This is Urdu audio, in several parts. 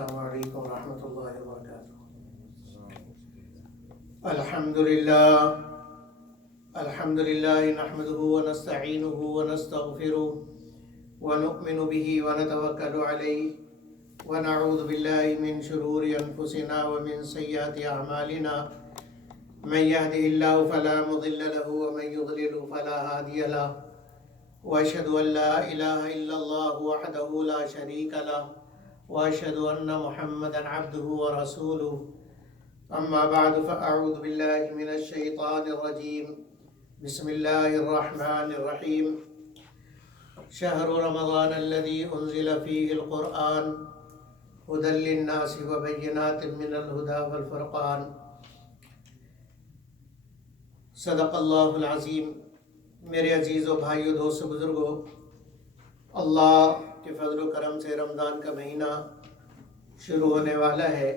السلام علیکم ورحمۃ اللہ وبرکاتہ۔ الحمدللہ نحمده ونستعینه ونستغفره ونؤمن به ونتوکل علیہ ونعوذ باللہ من شرور انفسنا ومن سیئات اعمالنا، من يهده الله فلا مضل له ومن يضلل فلا هادي له، واشهد ان لا اله الا الله وحده لا شريك له، واشهد ان محمدا عبده ورسوله، اما بعد فاعوذ بالله من الشیطان الرجیم، بسم اللہ الرحمن الرحیم۔ شهر رمضان الذي انزل فيه القرآن هدى للناس وبينات من الهدى والفرقان، صدق اللہ العظیم۔ میرے عزیز و بھائیو، دوست بزرگو، اللہ کے فضل و کرم سے رمضان کا مہینہ شروع ہونے والا ہے۔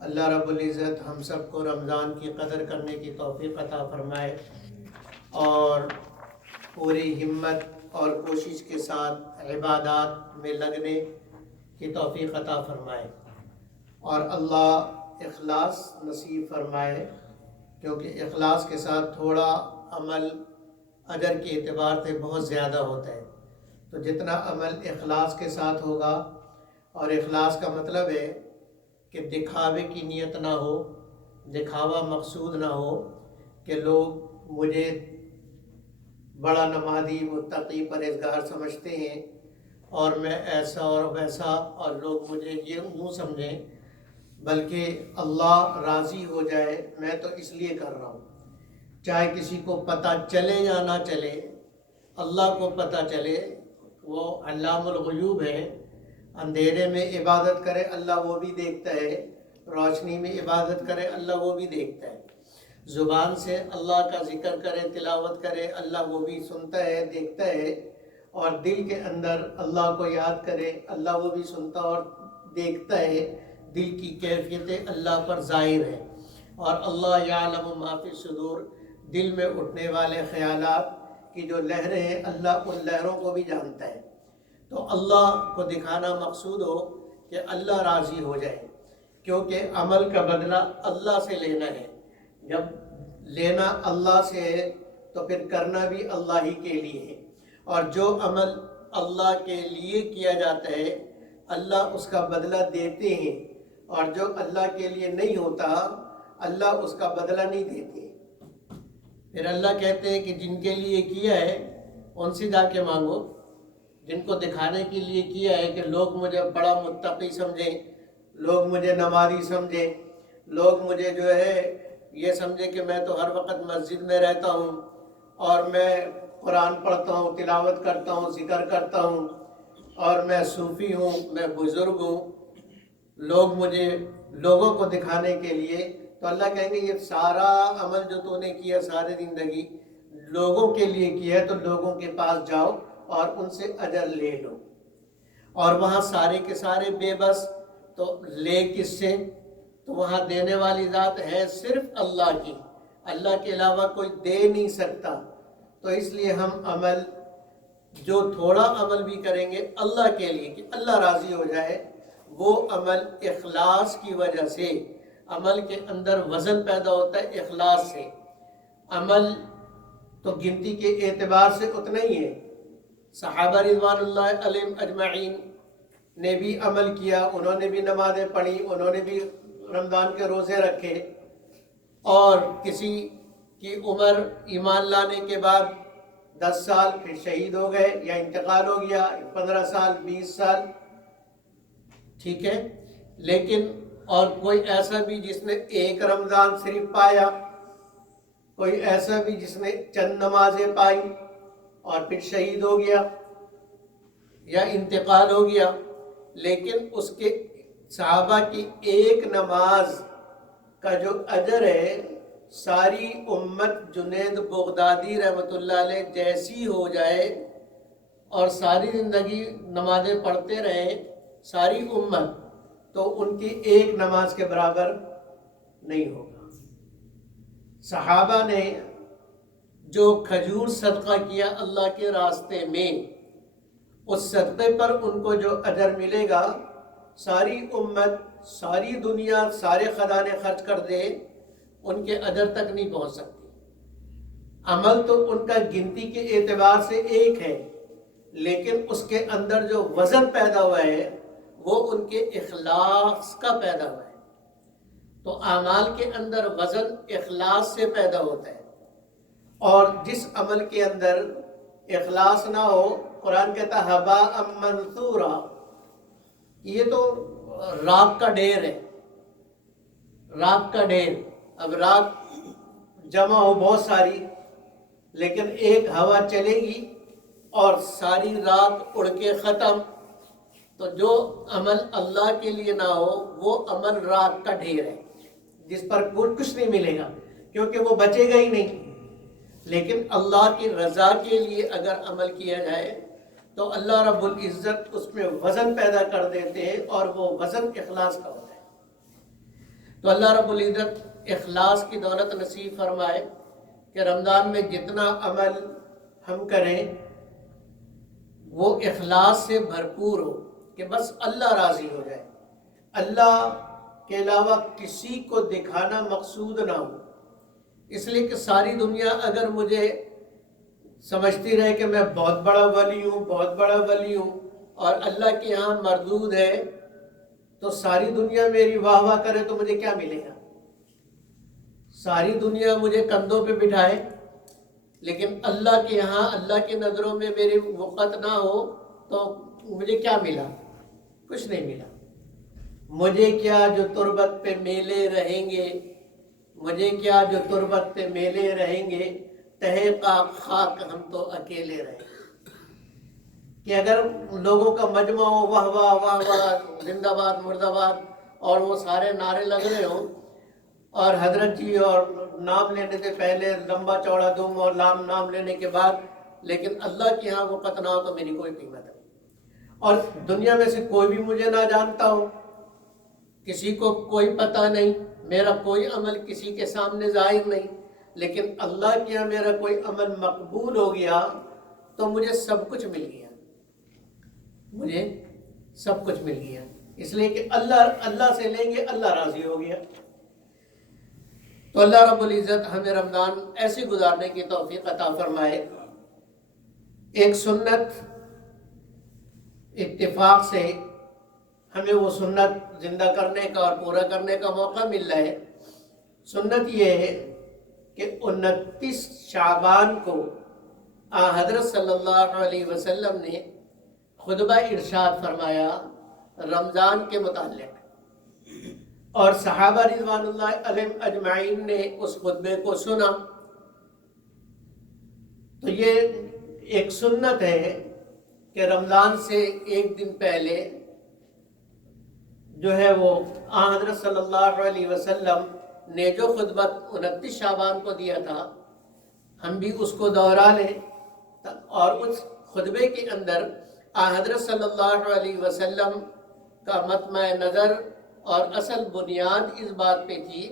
اللہ رب العزت ہم سب کو رمضان کی قدر کرنے کی توفیق عطا فرمائے اور پوری ہمت اور کوشش کے ساتھ عبادات میں لگنے کی توفیق عطا فرمائے، اور اللہ اخلاص نصیب فرمائے، کیونکہ اخلاص کے ساتھ تھوڑا عمل اجر کے اعتبار سے بہت زیادہ ہوتا ہے۔ تو جتنا عمل اخلاص کے ساتھ ہوگا، اور اخلاص کا مطلب ہے کہ دکھاوے کی نیت نہ ہو، دکھاوا مقصود نہ ہو کہ لوگ مجھے بڑا نمازی، متقی، پرہیزگار سمجھتے ہیں اور میں ایسا اور ویسا، اور لوگ مجھے یہ یوں سمجھیں، بلکہ اللہ راضی ہو جائے میں تو اس لیے کر رہا ہوں۔ چاہے کسی کو پتہ چلے یا نہ چلے، اللہ کو پتہ چلے، وہ علام الغیوب ہے۔ اندھیرے میں عبادت کرے اللہ وہ بھی دیکھتا ہے، روشنی میں عبادت کرے اللہ وہ بھی دیکھتا ہے، زبان سے اللہ کا ذکر کرے، تلاوت کرے اللہ وہ بھی سنتا ہے، دیکھتا ہے، اور دل کے اندر اللہ کو یاد کرے اللہ وہ بھی سنتا اور دیکھتا ہے۔ دل کی کیفیتیں اللہ پر ظاہر ہے، اور اللہ یعلم ما فی الصدور، دل میں اٹھنے والے خیالات کی جو لہریں ہیں اللہ ان لہروں کو بھی جانتا ہے۔ تو اللہ کو دکھانا مقصود ہو کہ اللہ راضی ہو جائے، کیونکہ عمل کا بدلہ اللہ سے لینا ہے۔ جب لینا اللہ سے ہے تو پھر کرنا بھی اللہ ہی کے لیے ہے، اور جو عمل اللہ کے لیے کیا جاتا ہے اللہ اس کا بدلہ دیتے ہیں، اور جو اللہ کے لیے نہیں ہوتا اللہ اس کا بدلہ نہیں دیتے۔ پھر اللہ کہتے ہیں کہ جن کے لیے کیا ہے ان سے جا کے مانگو، جن کو دکھانے کے لیے کیا ہے کہ لوگ مجھے بڑا متقی سمجھیں، لوگ مجھے نمازی سمجھیں، لوگ مجھے جو ہے یہ سمجھے کہ میں تو ہر وقت مسجد میں رہتا ہوں اور میں قرآن پڑھتا ہوں، تلاوت کرتا ہوں، ذکر کرتا ہوں، اور میں صوفی ہوں، میں بزرگ ہوں، لوگ مجھے لوگوں کو دکھانے کے لیے۔ تو اللہ کہیں گے یہ سارا عمل جو تو نے کیا ساری زندگی لوگوں کے لیے کیا ہے، تو لوگوں کے پاس جاؤ اور ان سے اجر لے لو، اور وہاں سارے کے سارے بے بس، تو لے کس سے؟ تو وہاں دینے والی ذات ہے صرف اللہ کی، اللہ کے علاوہ کوئی دے نہیں سکتا۔ تو اس لیے ہم عمل جو تھوڑا عمل بھی کریں گے اللہ کے لیے کہ اللہ راضی ہو جائے، وہ عمل اخلاص کی وجہ سے، عمل کے اندر وزن پیدا ہوتا ہے اخلاص سے۔ عمل تو گنتی کے اعتبار سے اتنا ہی ہے، صحابہ رضوان اللہ علیہم اجمعین نے بھی عمل کیا، انہوں نے بھی نمازیں پڑھی، انہوں نے بھی رمضان کے روزے رکھے، اور کسی کی عمر ایمان لانے کے بعد 10 سال پھر شہید ہو گئے یا انتقال ہو گیا، 15 سال، 20 سال، ٹھیک ہے، لیکن اور کوئی ایسا بھی جس نے ایک رمضان صرف پایا، کوئی ایسا بھی جس نے چند نمازیں پائی اور پھر شہید ہو گیا یا انتقال ہو گیا، لیکن اس کے صحابہ کی ایک نماز کا جو اجر ہے ساری امت جنید بغدادی رحمۃ اللہ علیہ جیسی ہو جائے اور ساری زندگی نمازیں پڑھتے رہے ساری امت، تو ان کی ایک نماز کے برابر نہیں ہوگا۔ صحابہ نے جو کھجور صدقہ کیا اللہ کے راستے میں، اس صدقے پر ان کو جو اجر ملے گا ساری امت، ساری دنیا، سارے خزانے خرچ کر دے، ان کے اجر تک نہیں پہنچ سکتی۔ عمل تو ان کا گنتی کے اعتبار سے ایک ہے، لیکن اس کے اندر جو وزن پیدا ہوا ہے وہ ان کے اخلاص کا پیدا ہوا ہے۔ تو اعمال کے اندر وزن اخلاص سے پیدا ہوتا ہے، اور جس عمل کے اندر اخلاص نہ ہو، قرآن کہتا ہے ہباء منثورا، یہ تو راکھ کا ڈھیر ہے، راکھ کا ڈھیر۔ اب راکھ جمع ہو بہت ساری، لیکن ایک ہوا چلے گی اور ساری راکھ اڑ کے ختم، تو جو عمل اللہ کے لیے نہ ہو وہ عمل راکھ کا ڈھیر ہے، جس پر کچھ نہیں ملے گا، کیونکہ وہ بچے گا ہی نہیں۔ لیکن اللہ کی رضا کے لیے اگر عمل کیا جائے تو اللہ رب العزت اس میں وزن پیدا کر دیتے ہیں، اور وہ وزن اخلاص کا ہوتا ہے۔ تو اللہ رب العزت اخلاص کی دولت نصیب فرمائے کہ رمضان میں جتنا عمل ہم کریں وہ اخلاص سے بھرپور ہو، کہ بس اللہ راضی ہو جائے، اللہ کے علاوہ کسی کو دکھانا مقصود نہ ہو۔ اس لیے کہ ساری دنیا اگر مجھے سمجھتی رہے کہ میں بہت بڑا ولی ہوں، بہت بڑا ولی ہوں، اور اللہ کے یہاں مردود ہے، تو ساری دنیا میری واہ واہ کرے تو مجھے کیا ملے گا؟ ساری دنیا مجھے کندھوں پہ بٹھائے، لیکن اللہ کے یہاں اللہ کی نظروں میں میری وقت نہ ہو تو مجھے کیا ملا؟ کچھ نہیں ملا۔ مجھے کیا جو تربت پہ میلے رہیں گے، مجھے کیا جو تربت پہ میلے رہیں گے، تہے خاک ہم تو اکیلے رہیں گے۔ کہ اگر لوگوں کا مجمع ہو، واہ واہ واہ واہ، زندہ باد مرد آباد، اور وہ سارے نعرے لگ رہے ہوں، اور حضرت جی اور نام لینے سے پہلے لمبا چوڑا دم، اور نام لینے کے بعد، لیکن اللہ کے یہاں وقت نہ ہو تو میری کوئی قیمت نہیں۔ اور دنیا میں سے کوئی بھی مجھے نہ جانتا ہو، کسی کو کوئی پتہ نہیں، میرا کوئی عمل کسی کے سامنے ظاہر نہیں، لیکن اللہ کے یہاں میرا کوئی عمل مقبول ہو گیا تو مجھے سب کچھ مل گیا، مجھے سب کچھ مل گیا۔ اس لیے کہ اللہ سے لیں گے، اللہ راضی ہو گیا۔ تو اللہ رب العزت ہمیں رمضان ایسے گزارنے کی توفیق عطا فرمائے۔ ایک سنت اتفاق سے ہمیں وہ سنت زندہ کرنے کا اور پورا کرنے کا موقع مل رہا ہے۔ سنت یہ ہے کہ 29 شعبان کو حضرت صلی اللہ علیہ وسلم نے خطبہ ارشاد فرمایا رمضان کے متعلق، اور صحابہ رضوان اللہ علیہم اجمعین نے اس خطبے کو سنا۔ تو یہ ایک سنت ہے کہ رمضان سے ایک دن پہلے جو ہے وہ حضرت صلی اللہ علیہ وسلم نے جو خطبہ 29 شعبان کو دیا تھا، ہم بھی اس کو دوہرا لیں، اور اس خطبے کے اندر حضرت صلی اللہ علیہ وسلم کا مطمع نظر اور اصل بنیاد اس بات پہ تھی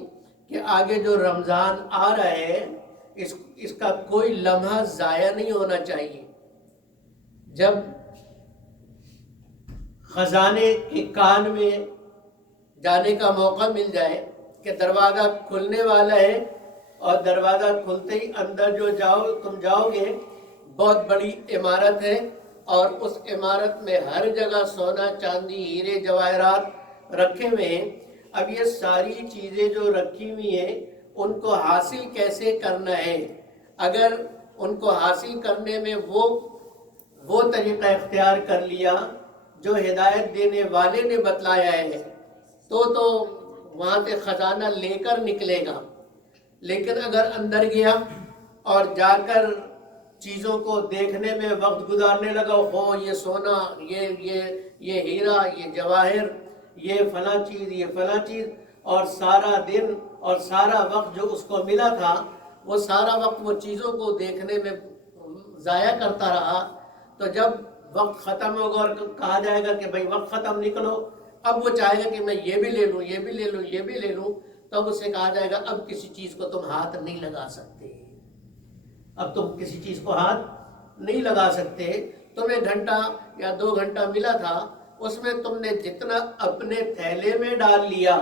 کہ آگے جو رمضان آ رہا ہے اس کا کوئی لمحہ ضائع نہیں ہونا چاہیے۔ جب خزانے کے کان میں جانے کا موقع مل جائے کہ دروازہ کھلنے والا ہے، اور دروازہ کھلتے ہی اندر جو تم جاؤ گے، بہت بڑی عمارت ہے، اور اس عمارت میں ہر جگہ سونا چاندی ہیرے جواہرات رکھے ہوئے ہیں۔ اب یہ ساری چیزیں جو رکھی ہوئی ہیں ان کو حاصل کیسے کرنا ہے؟ اگر ان کو حاصل کرنے میں وہ طریقہ اختیار کر لیا جو ہدایت دینے والے نے بتلایا ہے تو وہاں سے خزانہ لے کر نکلے گا۔ لیکن اگر اندر گیا اور جا کر چیزوں کو دیکھنے میں وقت گزارنے لگا، یہ سونا، یہ ہیرا، یہ جواہر، یہ فلاں چیز، اور سارا دن اور سارا وقت جو اس کو ملا تھا وہ سارا وقت وہ چیزوں کو دیکھنے میں ضائع کرتا رہا، تو جب وقت ختم ہوگا اور کہا جائے گا کہ بھائی وقت ختم، نکلو، اب وہ چاہے گا کہ میں یہ بھی لے لوں، یہ بھی لے لوں، یہ بھی لے لوں، تب اسے کہا جائے گا اب کسی چیز کو تم ہاتھ نہیں لگا سکتے، اب تم کسی چیز کو ہاتھ نہیں لگا سکتے۔ تمہیں گھنٹہ یا 2 گھنٹہ ملا تھا اس میں تم نے جتنا اپنے تھیلے میں ڈال لیا،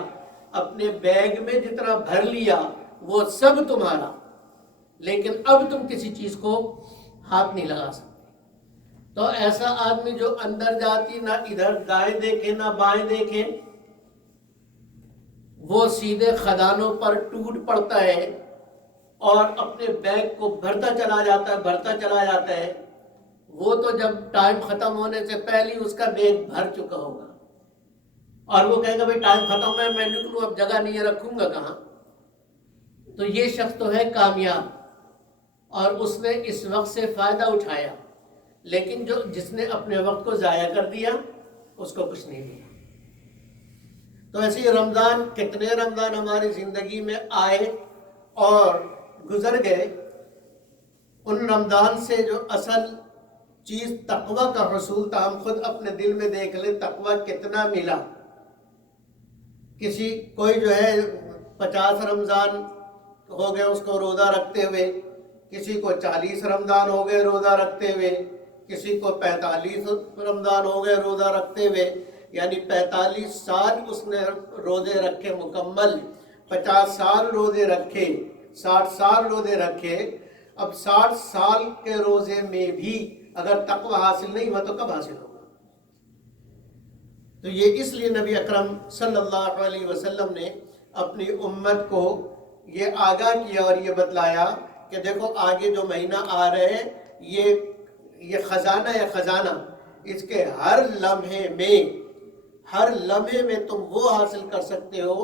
اپنے بیگ میں جتنا بھر لیا، وہ سب تمہارا، لیکن اب تم کسی چیز کو ہاتھ نہیں لگا سکتے۔ تو ایسا آدمی جو اندر جاتی نہ ادھر دائیں دیکھے نہ بائیں دیکھے، وہ سیدھے خزانوں پر ٹوٹ پڑتا ہے اور اپنے بیگ کو بھرتا چلا جاتا ہے، وہ تو جب ٹائم ختم ہونے سے پہلے اس کا بیگ بھر چکا ہوگا، اور وہ کہے گا بھائی ٹائم ختم ہے، میں نکلوں، اب جگہ نہیں ہے، رکھوں گا کہاں؟ تو یہ شخص تو ہے کامیاب، اور اس نے اس وقت سے فائدہ اٹھایا، لیکن جس نے اپنے وقت کو ضائع کر دیا اس کو کچھ نہیں ملا۔ تو ایسے ہی رمضان، کتنے رمضان ہماری زندگی میں آئے اور گزر گئے، ان رمضان سے جو اصل چیز تقوی کا حصول تھا، ہم خود اپنے دل میں دیکھ لیں تقوی کتنا ملا۔ کوئی جو ہے 50 رمضان ہو گئے اس کو روزہ رکھتے ہوئے، کسی کو 40 رمضان ہو گئے روزہ رکھتے ہوئے، کسی کو 45 رمضان ہو گئے روزہ رکھتے ہوئے، یعنی 45 سال اس نے روزے رکھے مکمل، 50 سال روزے رکھے، 60 سال روزے رکھے۔ اب 60 سال کے روزے میں بھی اگر تقوی حاصل نہیں ہوا تو کب حاصل ہوگا؟ تو یہ اس لیے نبی اکرم صلی اللہ علیہ وسلم نے اپنی امت کو یہ آگاہ کیا اور یہ بتلایا کہ دیکھو آگے جو مہینہ آ رہے ہیں، یہ خزانہ ہے، خزانہ، اس کے ہر لمحے میں تم وہ حاصل کر سکتے ہو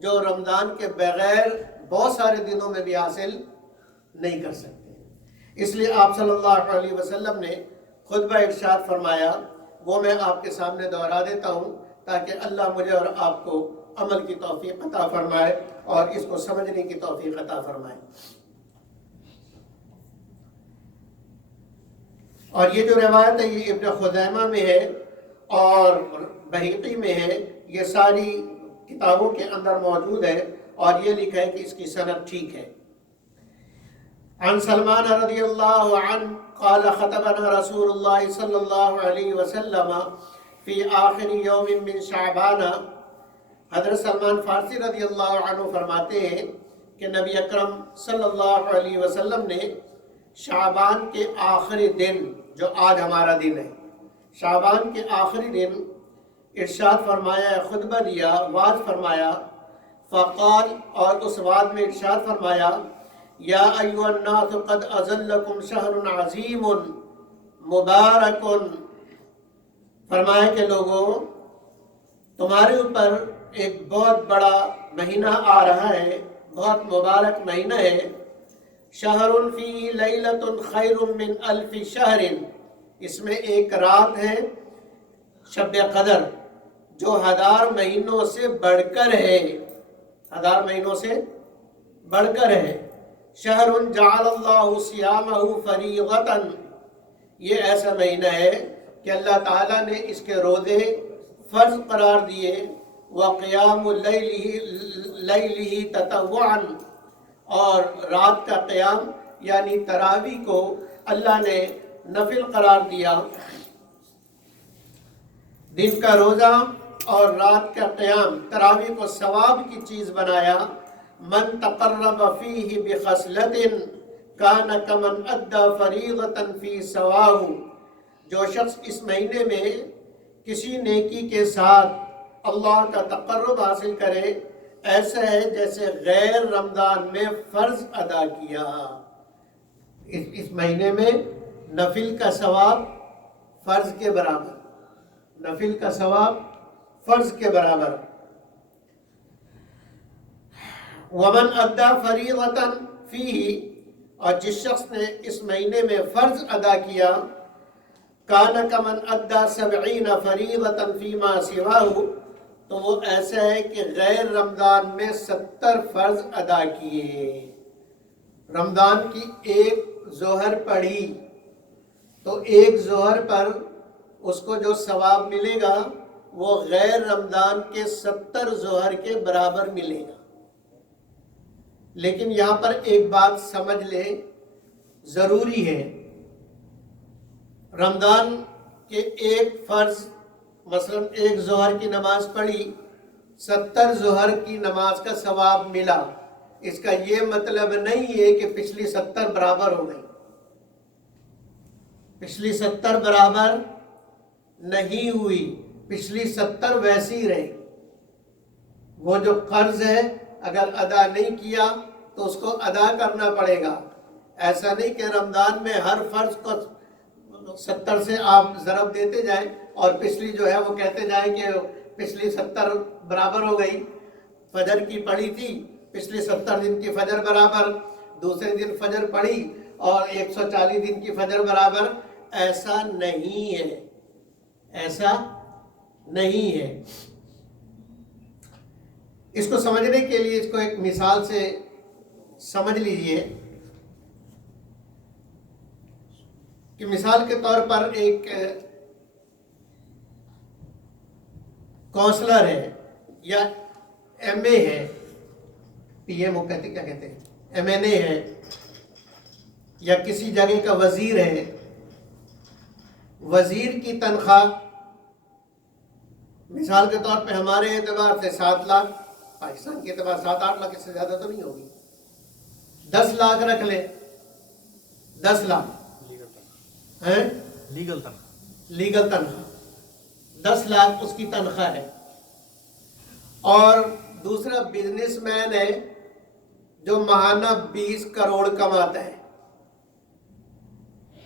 جو رمضان کے بغیر بہت سارے دنوں میں بھی حاصل نہیں کر سکتے۔ اس لیے آپ صلی اللہ علیہ وسلم نے خطبہ ارشاد فرمایا، وہ میں آپ کے سامنے دہرا دیتا ہوں تاکہ اللہ مجھے اور آپ کو عمل کی توفیق عطا فرمائے اور اس کو سمجھنے کی توفیق عطا فرمائے۔ اور یہ جو روایت ہے یہ ابن خزیمہ میں ہے اور بہقی میں ہے، یہ ساری کتابوں کے اندر موجود ہے، اور یہ لکھا ہے کہ اس کی سند ٹھیک ہے۔ عن سلمان رضی اللہ عنہ قال خطبنا رسول اللہ صلی اللہ علیہ وسلم فی آخر یوم من شعبان۔ حضرت سلمان فارسی رضی اللہ عنہ فرماتے ہیں کہ نبی اکرم صلی اللہ علیہ وسلم نے شعبان کے آخری دن، جو آج ہمارا دن ہے، شعبان کے آخری دن ارشاد فرمایا، خطبہ دیا، وعظ فرمایا۔ فقال، اور اس وعظ میں ارشاد فرمایا، یا ایھا الناس قد اظلکم شہر عظیم مبارک، فرمایا کہ لوگوں تمہارے اوپر ایک بہت بڑا مہینہ آ رہا ہے، بہت مبارک مہینہ ہے۔ شہر فی لیلۃ خیر من الف شہر، اس میں ایک رات ہے شب قدر جو 1000 مہینوں سے بڑھ کر ہے، 1000 مہینوں سے بڑھ کر ہے۔ شہر جعل اللہ صیامہ فریضۃ، یہ ایسا مہینہ ہے کہ اللہ تعالیٰ نے اس کے روزے فرض قرار دیے، وقیام لیلہ تطوعا، اور رات کا قیام یعنی تراویح کو اللہ نے نفل قرار دیا۔ دن کا روزہ اور رات کا قیام، تراویح کو ثواب کی چیز بنایا۔ من تقرب فیہ بخصلۃ کان کمن ادی فریضۃ فی سواہ، جو شخص اس مہینے میں کسی نیکی کے ساتھ اللہ کا تقرب حاصل کرے، ایسا ہے جیسے غیر رمضان میں فرض ادا کیا۔ اس مہینے میں نفل کا ثواب فرض کے برابر، نفل کا ثواب فرض کے برابر۔ ومن ادا فریضۃ فیہ، اور جس شخص نے اس مہینے میں فرض ادا کیا، کان کمن ادا 70 فریضۃ فیما سواہ، تو وہ ایسا ہے کہ غیر رمضان میں 70 فرض ادا کیے۔ رمضان کی ایک ظہر پڑھی تو ایک ظہر پر اس کو جو ثواب ملے گا وہ غیر رمضان کے 70 ظہر کے برابر ملے گا۔ لیکن یہاں پر ایک بات سمجھ لیں، ضروری ہے، رمضان کے ایک فرض مثلا ایک ظہر کی نماز پڑھی 70 ظہر کی نماز کا ثواب ملا، اس کا یہ مطلب نہیں ہے کہ پچھلی 70 برابر ہو گئی، پچھلی 70 برابر نہیں ہوئی، پچھلی 70 ویسی رہی۔ وہ جو قرض ہے اگر ادا نہیں کیا تو اس کو ادا کرنا پڑے گا۔ ایسا نہیں کہ رمضان میں ہر فرض کو 70 سے آپ ضرب دیتے جائیں اور پچھلی جو ہے وہ کہتے جائیں کہ پچھلی 70 برابر ہو گئی۔ فجر کی پڑھی تھی، پچھلی 70 دن کی فجر برابر، دوسرے دن فجر پڑھی اور 140 دن کی فجر برابر، ایسا نہیں ہے، ایسا نہیں ہے۔ اس کو سمجھنے کے لیے اس کو ایک مثال سے سمجھ لیجئے کہ مثال کے طور پر ایک کونسلر ہے یا ایم اے ہے، پی ایم او کہتے کیا کہتے ہیں، ایم این اے ہے، یا کسی جگہ کا وزیر ہے۔ وزیر کی تنخواہ مثال کے طور پہ ہمارے اعتبار سے 7 لاکھ، پاکستان کے اعتبار 7-8 لاکھ، اس سے زیادہ تو نہیں ہوگی، 10 لاکھ رکھ لیں، 10 لاکھ لیگل تنخواہ 10 لاکھ اس کی تنخواہ ہے۔ اور دوسرا بزنس مین ہے جو ماہانہ 20 کروڑ کماتا ہے۔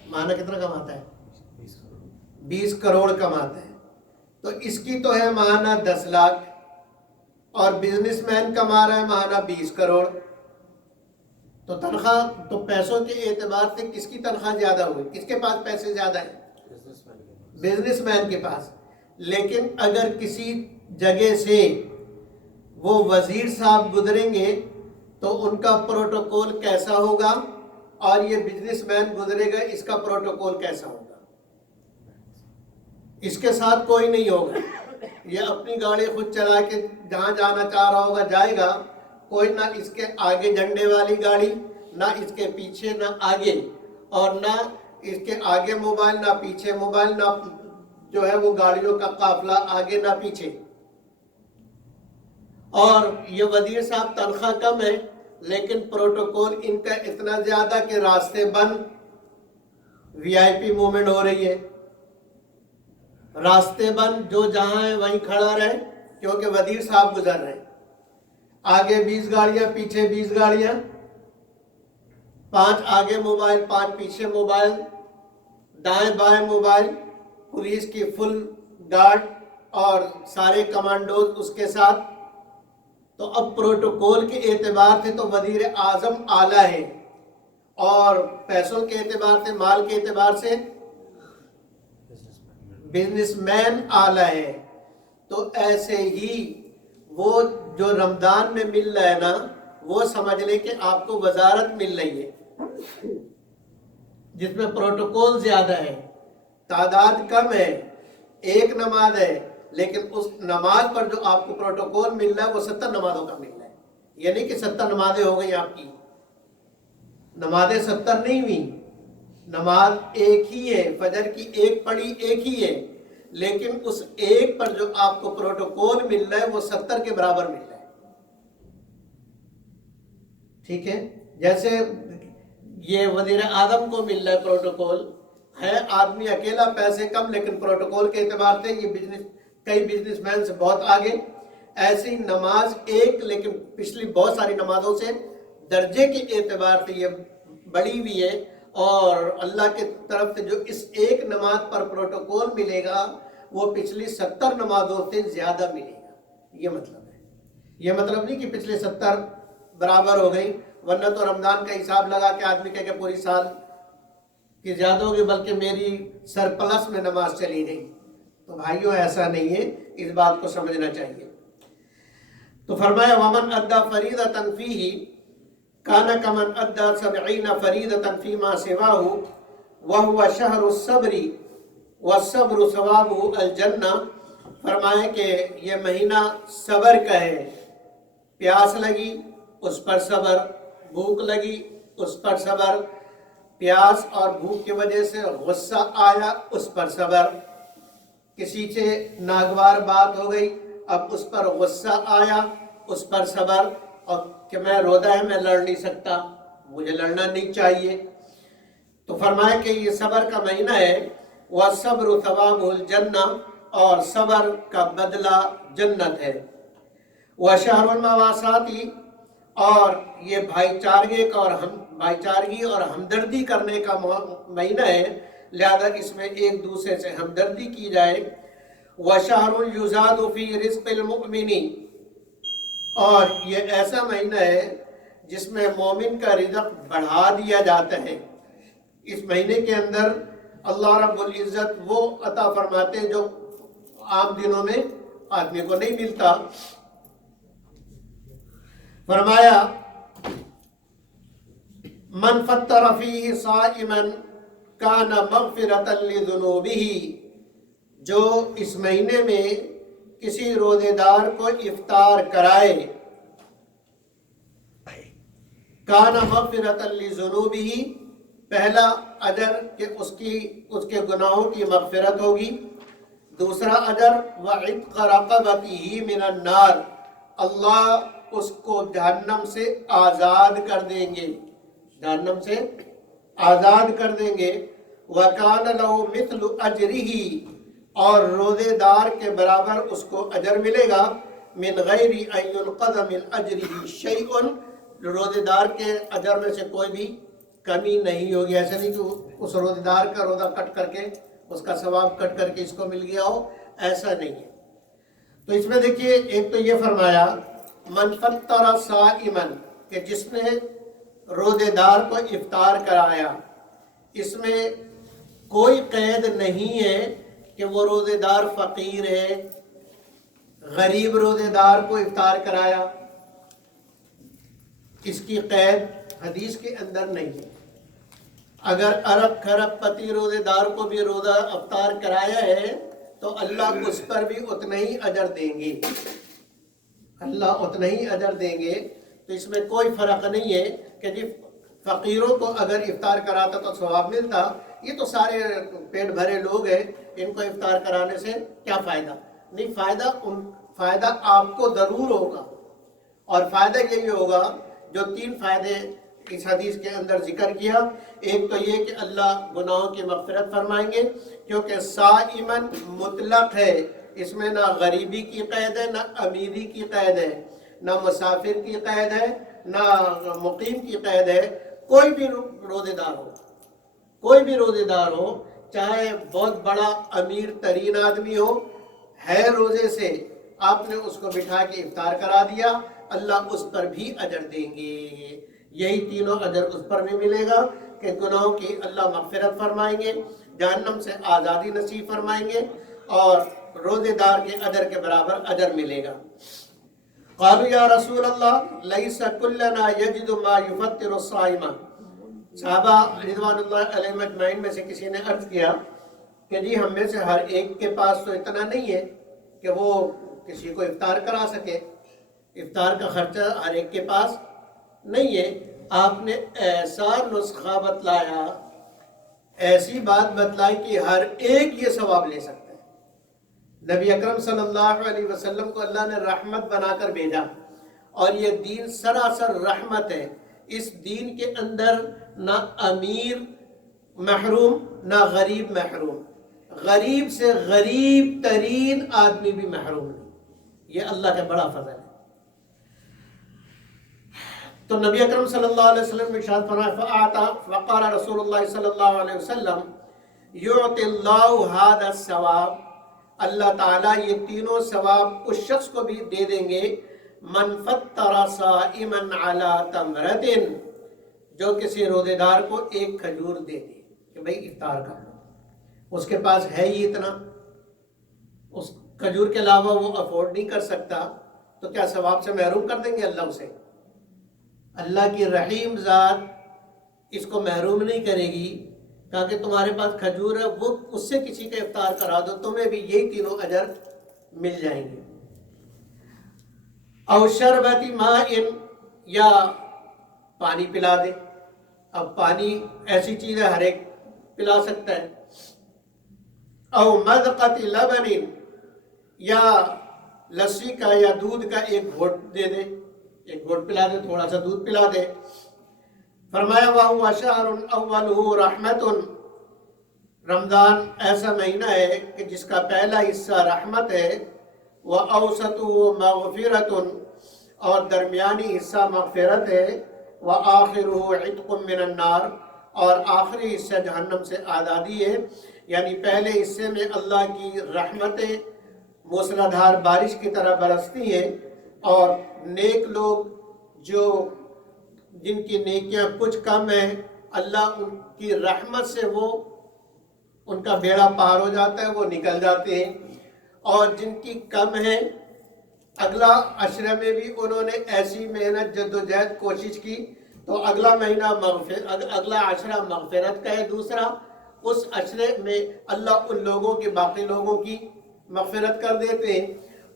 ماہانہ کتنا کماتا ہے؟ 20 کروڑ کماتا ہے۔ تو اس کی تو ہے ماہانہ 10 لاکھ اور بزنس مین کما رہا ہے ماہانہ 20 کروڑ۔ تو تنخواہ تو پیسوں کے اعتبار سے کس کی تنخواہ زیادہ ہوئی؟ کس کے پاس پیسے زیادہ ہیں؟ بزنس مین کے پاس۔ لیکن اگر کسی جگہ سے وہ وزیر صاحب گزریں گے تو ان کا پروٹوکول کیسا ہوگا اور یہ بزنس مین گزرے گا، اس کا پروٹوکول کیسا ہوگا؟ اس کے ساتھ کوئی نہیں ہوگا، یہ اپنی گاڑی خود چلا کے جہاں جانا چاہ رہا ہوگا جائے گا، کوئی نہ اس کے آگے جھنڈے والی گاڑی، نہ اس کے پیچھے، نہ آگے، اور نہ اس کے آگے موبائل نہ پیچھے موبائل، نہ جو ہے وہ گاڑیوں کا قافلہ آگے نہ پیچھے۔ اور یہ وزیر صاحب تنخواہ کم ہے لیکن پروٹوکول ان کا اتنا زیادہ کہ راستے بند، وی آئی پی موومنٹ ہو رہی ہے، راستے بند، جو جہاں ہے وہیں کھڑا رہے کیونکہ وزیر صاحب گزر رہے ہیں۔ آگے 20 گاڑیاں، پیچھے 20 گاڑیاں، 5 آگے موبائل، 5 پیچھے موبائل، دائیں بائیں موبائل، پولیس کی فل گارڈ اور سارے کمانڈوز اس کے ساتھ۔ تو اب پروٹوکول کے اعتبار سے تو وزیر اعظم اعلیٰ ہے اور پیسوں کے اعتبار سے، مال کے اعتبار سے بزنس مین اعلیٰ ہے۔ تو ایسے ہی وہ جو رمضان میں مل رہا ہے نا، وہ سمجھ لیں کہ آپ کو وزارت مل رہی ہے جس میں پروٹوکول زیادہ ہے، تعداد کم ہے، ایک نماز ہے، لیکن اس نماز پر جو آپ کو پروٹوکول مل رہا ہے وہ 70 نمازوں کا مل رہا ہے۔ یہ نہیں کہ 70 نمازیں ہو گئی آپ کی، نمازیں 70 نہیں ہوئی، نماز ایک ہی ہے، فجر کی ایک پڑھی ایک ہی ہے، لیکن اس ایک پر جو آپ کو پروٹوکول مل رہا ہے وہ 70 کے برابر مل رہا ہے۔ ٹھیک ہے، جیسے یہ وزیر اعظم کو مل رہا ہے پروٹوکول، ہے آدمی اکیلا، پیسے کم، لیکن پروٹوکول کے اعتبار سے یہ کئی بزنس مین سے بہت آگے۔ ایسی نماز ایک، لیکن پچھلی بہت ساری نمازوں سے درجے کے اعتبار سے یہ بڑی ہوئی ہے، اور اللہ کے طرف سے جو اس ایک نماز پر پروٹوکول ملے گا وہ پچھلی 70 نمازوں سے زیادہ ملے گا۔ یہ مطلب ہے، یہ مطلب نہیں کہ پچھلے 70 برابر ہو گئی، ورنہ تو رمضان کا حساب لگا کے آدمی کہے کہ پوری سال کی زیادہ ہوگی، بلکہ میری سرپلس میں نماز چلی گئی۔ تو بھائیوں ایسا نہیں ہے، اس بات کو سمجھنا چاہیے۔ تو فرمایا وَمَنْ أَدَّى فَرِيضَةً فِيهِ كَانَ كَمَنْ أَدَّى 70 فَرِيضَةً فِي مَا سِوَاهُ وَهُوَ شَهْرُ الصَّبْرِ وَالصَّبْرُ ثَوَابُهُ الْجَنَّةُ۔ فرمایا کہ یہ مہینہ صبر کا ہے، پیاس لگی اس پر صبر، بھوک لگی اس پر صبر، پیاس اور بھوک کی وجہ سے غصہ آیا اس پر صبر، کسی سے ناگوار بات ہو گئی، اب اس پر غصہ آیا، اس پر صبر، اور کہ میں روزہ ہے، میں لڑ نہیں سکتا، مجھے لڑنا نہیں چاہیے، تو فرمایا کہ یہ صبر کا مہینہ ہے۔ وَالصَّبْرُ ثَوَابُ الْجَنَّةِ، اور صبر کا بدلہ جنت ہے۔ وَشَهْرُ الْمَوَاسَاةِ، اور یہ بھائی چارگی اور ہمدردی کرنے کا مہینہ ہے، لہذا اس میں ایک دوسرے سے ہمدردی کی جائے۔ وَشَهْرٌ يُزَادُ فِي رِزْقِ الْمُؤْمِنِ، اور یہ ایسا مہینہ ہے جس میں مومن کا رزق بڑھا دیا جاتا ہے۔ اس مہینے کے اندر اللہ رب العزت وہ عطا فرماتے ہیں جو عام دنوں میں آدمی کو نہیں ملتا۔ فرمایا من فطر فیہ صائما کان مغفرۃ لذنوبہ، جو اس مہینے میں کسی روزے دار کو افطار کرائے، کان مغفرۃ لذنوبہ، پہلا اجر کہ اس کے گناہوں کی مغفرت ہوگی، دوسرا اجر وعتق رقبتہ من النار، اللہ اس کو جہنم سے آزاد کر دیں گے، جہنم سے آزاد کر دیں گے۔ وَكَانَ لَهُ مِثْلُ أَجْرِهِ، اور روزے دار کے برابر اس کو اجر ملے گا، من غیر ان ينقض من اجرہ شیء، روزے دار کے اجر میں سے کوئی بھی کمی نہیں ہوگی۔ ایسا نہیں کہ اس روزے دار کا روزہ کٹ کر کے اس کا ثواب کٹ کر کے اس کو مل گیا ہو، ایسا نہیں ہے۔ تو اس میں دیکھیے ایک تو یہ فرمایا من فطر صائما، کہ جس نے روزے دار کو افطار کرایا، اس میں کوئی قید نہیں ہے کہ وہ روزے دار فقیر ہے، غریب روزے دار کو افطار کرایا، اس کی قید حدیث کے اندر نہیں ہے۔ اگر ارب کھرب پتی روزے دار کو بھی روزہ افطار کرایا ہے تو اللہ اس پر بھی اتنا ہی اجر دیں گے، اللہ اتنا ہی اجر دیں گے۔ تو اس میں کوئی فرق نہیں ہے کہ جی فقیروں کو اگر افطار کراتا تو ثواب ملتا، یہ تو سارے پیٹ بھرے لوگ ہیں، ان کو افطار کرانے سے کیا فائدہ؟ نہیں، فائدہ آپ کو ضرور ہوگا، اور فائدہ یہی ہوگا جو تین فائدے اس حدیث کے اندر ذکر کیا۔ ایک تو یہ کہ اللہ گناہوں کی مغفرت فرمائیں گے، کیونکہ صائمن مطلق ہے، اس میں نہ غریبی کی قید ہے، نہ امیری کی قید ہے، نہ مسافر کی قید ہے، نہ مقیم کی قید ہے۔ کوئی بھی روزے دار ہو، کوئی بھی روزے دار ہو، چاہے بہت بڑا امیر ترین آدمی ہو، ہے روزے سے، آپ نے اس کو بٹھا کے افطار کرا دیا، اللہ اس پر بھی اجر دیں گے۔ یہی تینوں اجر اس پر بھی ملے گا کہ گناہوں کی اللہ مغفرت فرمائیں گے، جہنم سے آزادی نصیب فرمائیں گے، اور روزے دار کے اجر کے برابر اجر ملے گا۔ قالوا یا رسول اللہ لیس کلنا یجد ما یفطر الصائم، صحابہ رضوان اللہ علیہ مجمعین میں سے کسی نے عرض کیا کہ جی ہم میں سے ہر ایک کے پاس تو اتنا نہیں ہے کہ وہ کسی کو افطار کرا سکے، افطار کا خرچہ ہر ایک کے پاس نہیں ہے۔ آپ نے ایسا نسخہ بتلایا، ایسی بات بتلائی کہ ہر ایک یہ ثواب لے سکتا ہے۔ نبی اکرم صلی اللہ علیہ وسلم کو اللہ نے رحمت بنا کر بھیجا، اور یہ دین سراسر رحمت ہے۔ اس دین کے اندر نہ امیر محروم، نہ غریب محروم، غریب سے غریب ترین آدمی بھی محروم نہیں، یہ اللہ کا بڑا فضل ہے۔ تو نبی اکرم صلی اللہ علیہ وسلم نے ارشاد فرمایا فقال رسول اللہ صلی اللہ علیہ وسلم یعطی اللہ ھذا الثواب، اللہ تعالیٰ یہ تینوں ثواب اس شخص کو بھی دے دیں گے، من فطر صائما علی تمرۃ، جو کسی روزے دار کو ایک کھجور دے دے کہ بھئی افطار کر لو، اس کے پاس ہے ہی اتنا، اس کھجور کے علاوہ وہ افورڈ نہیں کر سکتا، تو کیا ثواب سے محروم کر دیں گے اللہ اسے؟ اللہ کی رحیم ذات اس کو محروم نہیں کرے گی، تاکہ تمہارے پاس کھجور ہے، وہ اس سے کسی کا افطار کرا دو، تمہیں بھی یہی تینوں اجر مل جائیں گے۔ او شربت ماء، یا پانی پلا دے۔ اب پانی ایسی چیز ہے ہر ایک پلا سکتا ہے، او مذقۃ لبن، یا لسی کا یا دودھ کا ایک گھونٹ دے دے، ایک گھونٹ پلا دے، تھوڑا سا دودھ پلا دے۔ فرمایا وَهُوَ شَهْرٌ أَوَّلُهُ رَحْمَةٌ، رمضان ایسا مہینہ ہے کہ جس کا پہلا حصہ رحمت ہے، وَأَوْسَطُهُ مَغْفِرَةٌ، اور درمیانی حصہ مغفرت ہے، وَآخِرُهُ عِتْقٌ مِّنَ النَّارِ، اور آخری حصہ جہنم سے آزادی ہے۔ یعنی پہلے حصے میں اللہ کی رحمتیں موسلادھار بارش کی طرح برستی ہیں، اور نیک لوگ جو جن کی نیکیاں کچھ کم ہیں، اللہ ان کی رحمت سے وہ ان کا بیڑا پار ہو جاتا ہے، وہ نکل جاتے ہیں۔ اور جن کی کم ہے، اگلا عشرے میں بھی انہوں نے ایسی محنت جدوجہد کوشش کی تو اگلا مہینہ اگلا عشرہ مغفرت کا ہے، دوسرا اس عشرے میں اللہ ان لوگوں کی باقی لوگوں کی مغفرت کر دیتے ہیں۔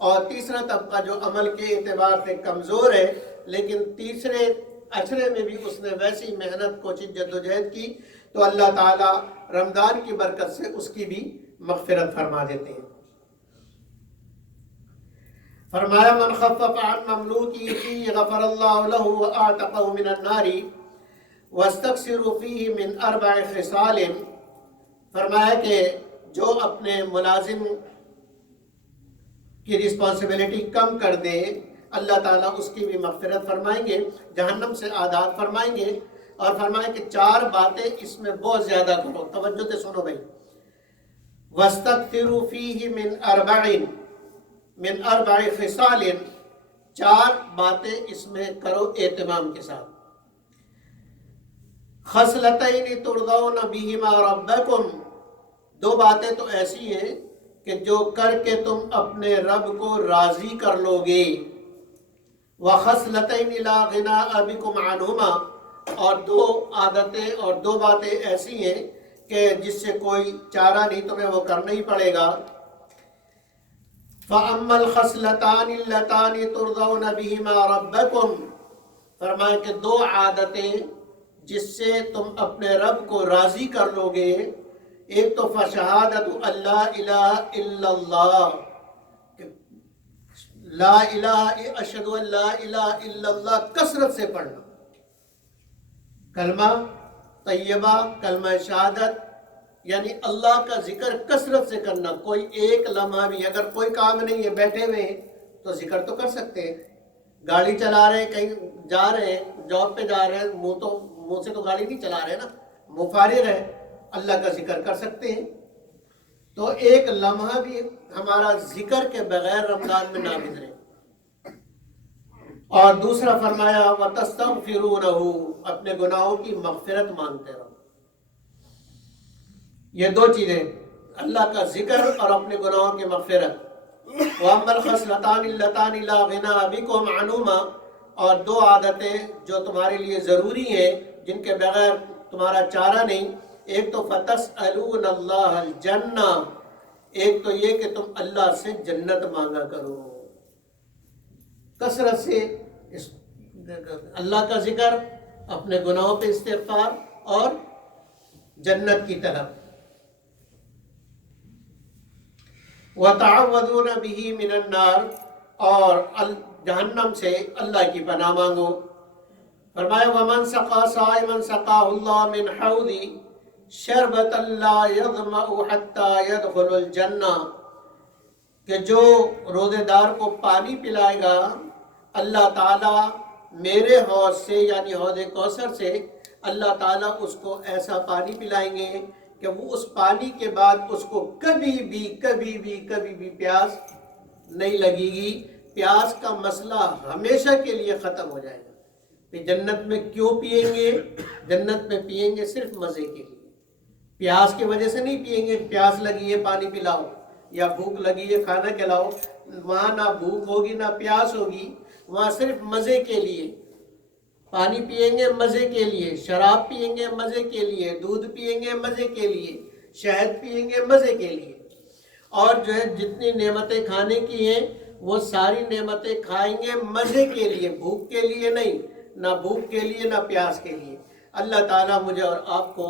اور تیسرا طبقہ جو عمل کے اعتبار سے کمزور ہے لیکن تیسرے عشرے میں بھی اس نے ویسی محنت کوشش جدوجہد کی تو اللہ تعالیٰ رمضان کی برکت سے اس کی بھی مغفرت فرما دیتے ہیں۔ فرمایا من خفف عن مملوکی فیہ غفر اللہ لہ وآتقہ من النار واستکثر فیہ من 4 خصال، فرمایا کہ جو اپنے ملازم کی رسپانسبلٹی کم کر دے اللہ تعالیٰ اس کی بھی مغفرت فرمائیں گے، جہنم سے آزاد فرمائیں گے۔ اور فرمائیں کہ 4 باتیں اس میں بہت زیادہ کرو، توجہ سے سنو بھائی۔ وَاسْتَكْثِرُوا فِيهِ مِنْ 4 خِصَالٍ، 4 باتیں اس میں کرو اہتمام کے ساتھ۔ خَصْلَتَيْنِ تُرْضَوْنَ بِهِمَا رَبَّكُمْ، 2 باتیں تو ایسی ہیں کہ جو کر کے تم اپنے رب کو راضی کر لو گے۔ وَخَصْلَتَيْنِ لَا غِنَاءَ بِكُمْ عَنْهُمَا، اور 2 عادتیں اور 2 باتیں ایسی ہیں کہ جس سے کوئی چارہ نہیں، تمہیں وہ کرنا ہی پڑے گا۔ فَأَمَّا الْخَصْلَتَانِ اللَّتَانِ تُرْضَوْنَ بِهِمَا رَبَّكُمْ، فرمایا کہ 2 عادتیں جس سے تم اپنے رب کو راضی کر لو گے، ایک تو فشہادت اللہ الہ الا اللہ، لا الہ اشہد ان لا الہ الا اللہ کثرت سے پڑھنا، کلمہ طیبہ کلمہ شہادت، یعنی اللہ کا ذکر کثرت سے کرنا۔ کوئی ایک لمحہ بھی اگر کوئی کام نہیں ہے، بیٹھے ہوئے ہیں تو ذکر تو کر سکتے ہیں، گاڑی چلا رہے ہیں، کہیں جا رہے ہیں، جاب پہ جا رہے ہیں، منہ سے تو گاڑی نہیں چلا رہے نا، منہ فارغ ہے، اللہ کا ذکر کر سکتے ہیں۔ تو ایک لمحہ بھی ہمارا ذکر کے بغیر رمضان میں نہ گزرے۔ اور دوسرا فرمایا وَتَسْتَغْفِرُونَهُ، اپنے گناہوں کی مغفرت مانگتے رہو۔ یہ 2 چیزیں، اللہ کا ذکر اور اپنے گناہوں کی مغفرت۔ وَأَمَّا الْخَصْلَتَانِ اللَّتَانِ لَا غِنَاءَ بِكُمْ عَنْهُمَا، اور 2 عادتیں جو تمہارے لیے ضروری ہیں، جن کے بغیر تمہارا چارہ نہیں، ایک تو فَتَسْأَلُونَ اللَّهَ الْجَنَّةَ، ایک تو یہ کہ تم اللہ سے جنت مانگا کرو، کثرت سے اللہ کا ذکر، اپنے گناہوں پہ استغفار اور جنت کی طلب۔ وَتَعَوَّذُونَ بِهِ مِنَ النَّارِ، اور جہنم سے اللہ کی پناہ مانگو۔ فرمایا وَمَنْ سَقَى صَائِمًا سَقَاهُ اللَّهُ مِنْ حَوْضِ شَرْبَةً لَا يَظْمَأُ حَتَّى يَدْخُلُ الْجَنَّةَ، کہ جو روزے دار کو پانی پلائے گا اللہ تعالیٰ میرے حوض سے، یعنی حوض کوثر سے، اللہ تعالیٰ اس کو ایسا پانی پلائیں گے کہ وہ اس پانی کے بعد اس کو کبھی بھی پیاس نہیں لگے گی، پیاس کا مسئلہ ہمیشہ کے لیے ختم ہو جائے گا۔ کہ جنت میں کیوں پئیں گے؟ جنت میں پئیں گے صرف مزے کے لیے، پیاس کی وجہ سے نہیں پئیں گے، پیاس لگی ہے پانی پلاؤ، یا بھوک لگی ہے کھانا کھلاؤ، وہاں نہ بھوک ہوگی نہ پیاس ہوگی، وہاں صرف مزے کے لیے پانی پئیں گے، مزے کے لیے شراب پئیں گے، مزے کے لیے دودھ پئیں گے، مزے کے لیے شہد پئیں گے، مزے کے لیے۔ اور جو ہے جتنی نعمتیں کھانے کی ہیں وہ ساری نعمتیں کھائیں گے مزے کے لیے، بھوک کے لیے نہیں، نہ بھوک کے لیے نہ پیاس کے لیے۔ اللہ تعالیٰ مجھے اور آپ کو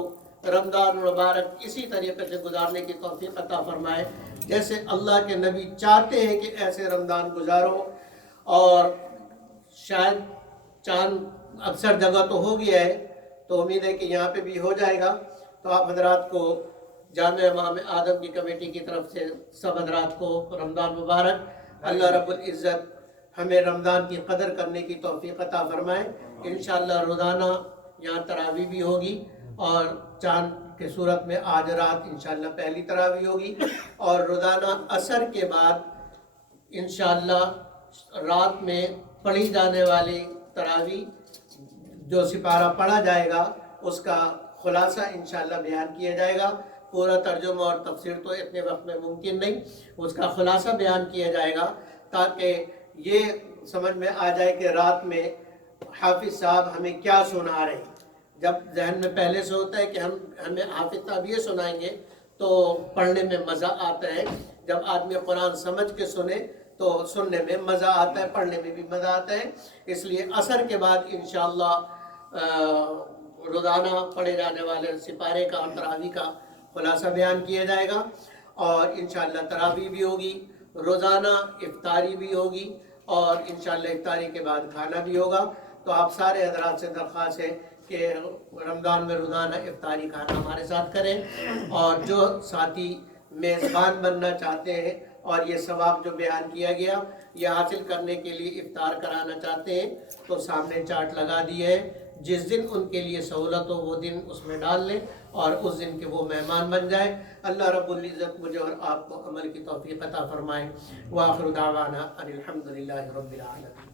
رمضان مبارک اسی طریقے سے گزارنے کی توفیق عطا فرمائے جیسے اللہ کے نبی چاہتے ہیں کہ ایسے رمضان گزارو. اور شاید چاند اکثر جگہ تو ہو گیا ہے، تو امید ہے کہ یہاں پہ بھی ہو جائے گا. تو آپ حضرات کو جامع امام اعظم کی کمیٹی کی طرف سے سب حضرات کو رمضان مبارک. اللہ رب العزت ہمیں رمضان کی قدر کرنے کی توفیق عطا فرمائے. انشاءاللہ روزانہ یہاں تراویح بھی ہوگی، اور چاند کے صورت میں آج رات انشاءاللہ پہلی تراویح ہوگی، اور روزانہ عصر کے بعد انشاءاللہ رات میں پڑھی جانے والی تراویح جو سپارہ پڑھا جائے گا اس کا خلاصہ انشاءاللہ بیان کیا جائے گا. پورا ترجمہ اور تفسیر تو اتنے وقت میں ممکن نہیں، اس کا خلاصہ بیان کیا جائے گا تاکہ یہ سمجھ میں آ جائے کہ رات میں حافظ صاحب ہمیں کیا سنا رہے ہیں. جب ذہن میں پہلے سے ہوتا ہے کہ ہمیں حافظ صاحب یہ سنائیں گے تو پڑھنے میں مزہ آتا ہے. جب آدمی قرآن سمجھ کے سنے تو سننے میں مزہ آتا ہے، پڑھنے میں بھی مزہ آتا ہے. اس لیے عصر کے بعد انشاءاللہ روزانہ پڑھے جانے والے سپارے کا اور تراویح کا خلاصہ بیان کیا جائے گا، اور انشاءاللہ تراویح بھی ہوگی، روزانہ افطاری بھی ہوگی، اور انشاءاللہ افطاری کے بعد کھانا بھی ہوگا. تو آپ سارے حضرات سے درخواست ہے کہ رمضان میں روزانہ افطاری کھانا ہمارے ساتھ کریں، اور جو ساتھی میزبان بننا چاہتے ہیں اور یہ ثواب جو بیان کیا گیا یہ حاصل کرنے کے لیے افطار کرانا چاہتے ہیں تو سامنے چارٹ لگا دی ہے. جس دن ان کے لیے سہولت ہو وہ دن اس میں ڈال لیں اور اس دن کے وہ مہمان بن جائیں. اللہ رب العزت مجھے اور آپ کو عمل کی توفیق عطا فرمائے. وآخر دعوانا ان الحمد للہ رب العالمین.